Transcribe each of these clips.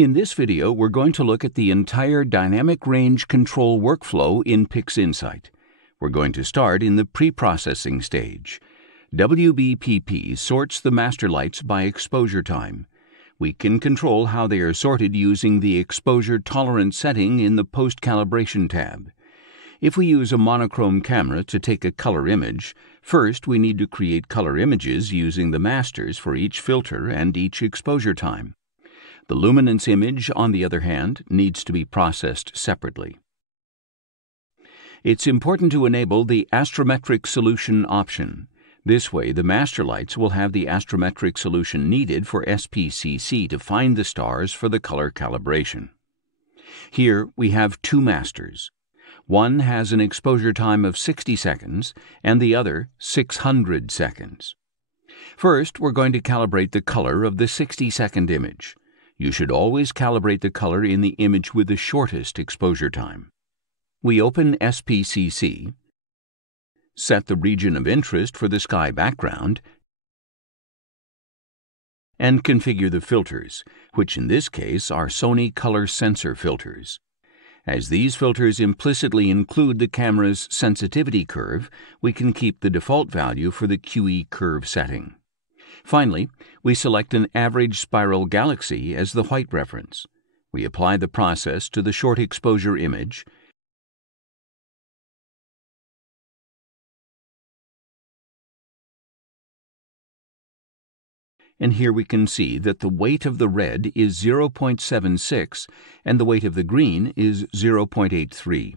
In this video, we're going to look at the entire dynamic range control workflow in PixInsight. We're going to start in the preprocessing stage. WBPP sorts the master lights by exposure time. We can control how they are sorted using the exposure tolerance setting in the post-calibration tab. If we use a monochrome camera to take a color image, first we need to create color images using the masters for each filter and each exposure time. The luminance image, on the other hand, needs to be processed separately. It's important to enable the astrometric solution option. This way, the master lights will have the astrometric solution needed for SPCC to find the stars for the color calibration. Here we have two masters. One has an exposure time of 60 seconds and the other 600 seconds. First, we're going to calibrate the color of the 60-second image. You should always calibrate the color in the image with the shortest exposure time. We open SPCC, set the region of interest for the sky background, and configure the filters, which in this case are Sony color sensor filters. As these filters implicitly include the camera's sensitivity curve, we can keep the default value for the QE curve setting. Finally, we select an average spiral galaxy as the white reference. We apply the process to the short exposure image, and here we can see that the weight of the red is 0.76 and the weight of the green is 0.83.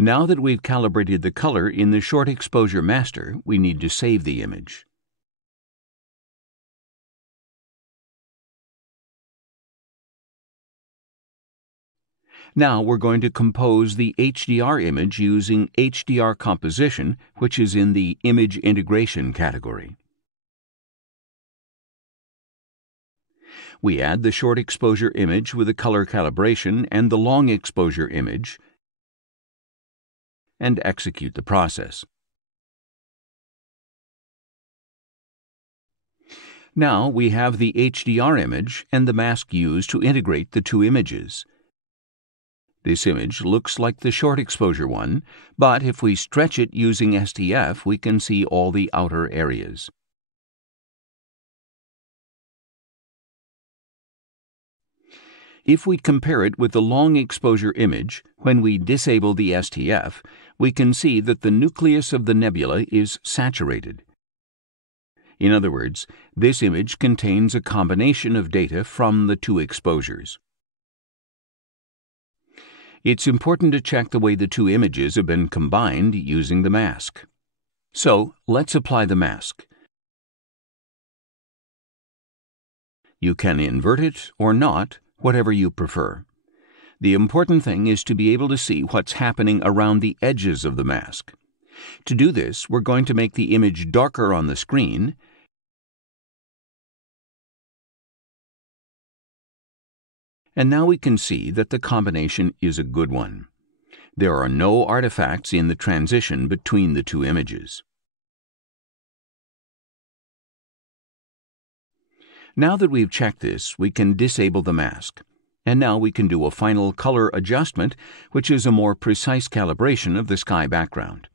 Now that we've calibrated the color in the short exposure master, we need to save the image. Now we're going to compose the HDR image using HDR composition, which is in the image integration category. We add the short exposure image with the color calibration and the long exposure image, and execute the process. Now we have the HDR image and the mask used to integrate the two images. This image looks like the short exposure one, but if we stretch it using STF, we can see all the outer areas. If we compare it with the long exposure image, when we disable the STF, we can see that the nucleus of the nebula is saturated. In other words, this image contains a combination of data from the two exposures. It's important to check the way the two images have been combined using the mask. So, let's apply the mask. You can invert it or not, whatever you prefer. The important thing is to be able to see what's happening around the edges of the mask. To do this, we're going to make the image darker on the screen and now we can see that the combination is a good one. There are no artifacts in the transition between the two images. Now that we've checked this, we can disable the mask. And now we can do a final color adjustment, which is a more precise calibration of the sky background.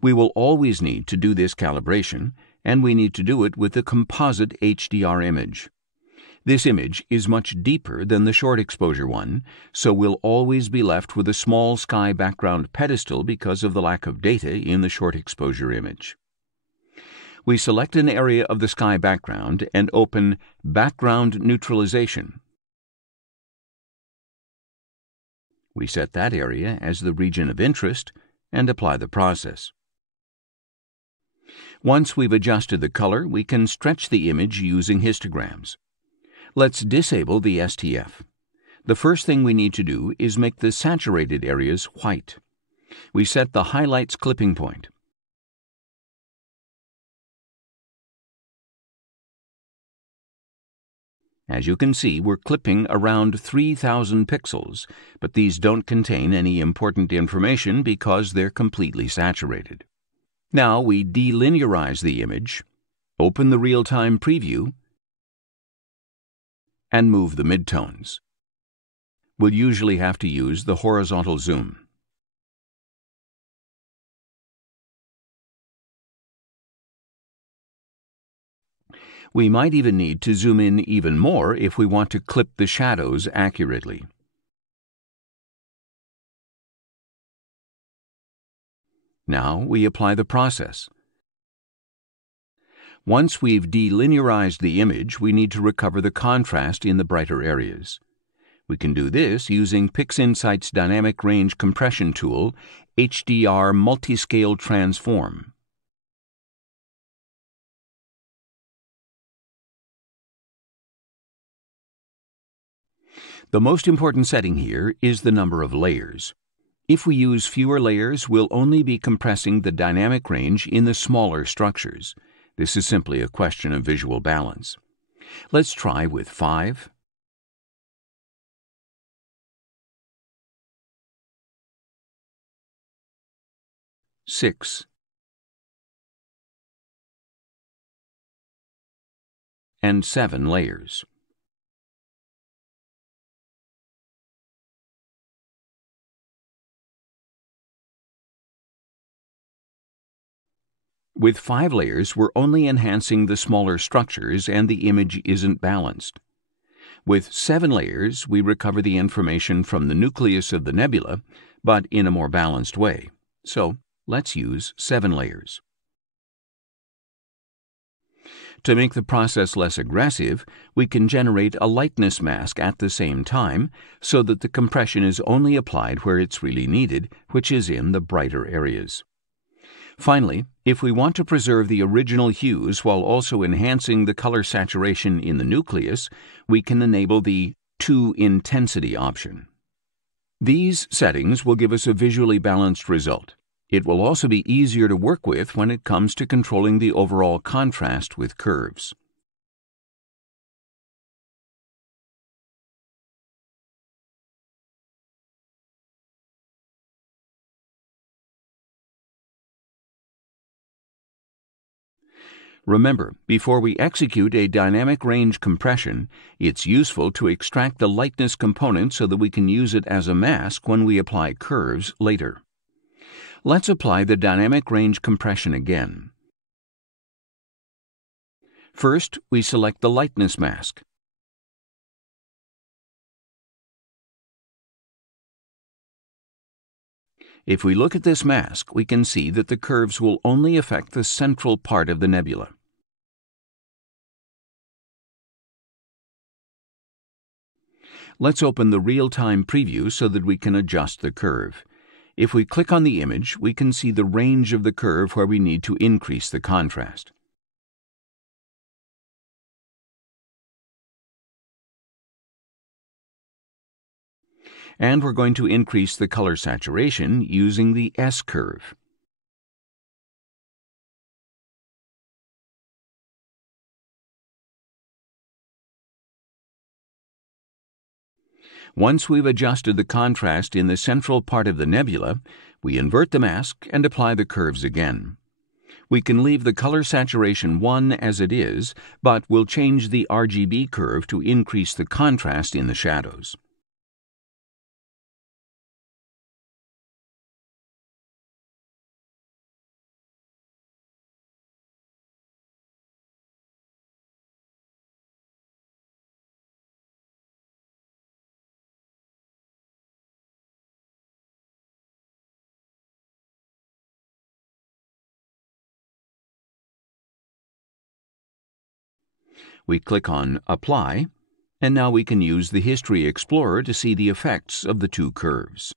We will always need to do this calibration, and we need to do it with the composite HDR image. This image is much deeper than the short exposure one, so we'll always be left with a small sky background pedestal because of the lack of data in the short exposure image. We select an area of the sky background and open Background Neutralization. We set that area as the region of interest and apply the process. Once we've adjusted the color, we can stretch the image using histograms. Let's disable the STF. The first thing we need to do is make the saturated areas white. We set the highlights clipping point. As you can see, we're clipping around 3,000 pixels, but these don't contain any important information because they're completely saturated. Now we delinearize the image, Open the real-time preview and move the midtones. We'll usually have to use the horizontal zoom. We might even need to zoom in even more if we want to clip the shadows accurately. Now we apply the process. Once we've delinearized the image, we need to recover the contrast in the brighter areas. We can do this using PixInsight's Dynamic Range Compression tool, HDR Multiscale Transform. The most important setting here is the number of layers. If we use fewer layers, we'll only be compressing the dynamic range in the smaller structures. This is simply a question of visual balance. Let's try with 5, 6, and 7 layers. With 5 layers, we're only enhancing the smaller structures and the image isn't balanced. With 7 layers, we recover the information from the nucleus of the nebula, but in a more balanced way. So, let's use 7 layers. To make the process less aggressive, we can generate a lightness mask at the same time so that the compression is only applied where it's really needed, which is in the brighter areas. Finally, if we want to preserve the original hues while also enhancing the color saturation in the nucleus, we can enable the To Intensity option. These settings will give us a visually balanced result. It will also be easier to work with when it comes to controlling the overall contrast with curves. Remember, before we execute a dynamic range compression, it's useful to extract the lightness component so that we can use it as a mask when we apply curves later. Let's apply the dynamic range compression again. First, we select the lightness mask. If we look at this mask, we can see that the curves will only affect the central part of the nebula. Let's open the real-time preview so that we can adjust the curve. If we click on the image, we can see the range of the curve where we need to increase the contrast. And we're going to increase the color saturation using the S-curve. Once we've adjusted the contrast in the central part of the nebula, we invert the mask and apply the curves again. We can leave the color saturation 1 as it is, but we'll change the RGB curve to increase the contrast in the shadows. We click on Apply, and now we can use the History Explorer to see the effects of the two curves.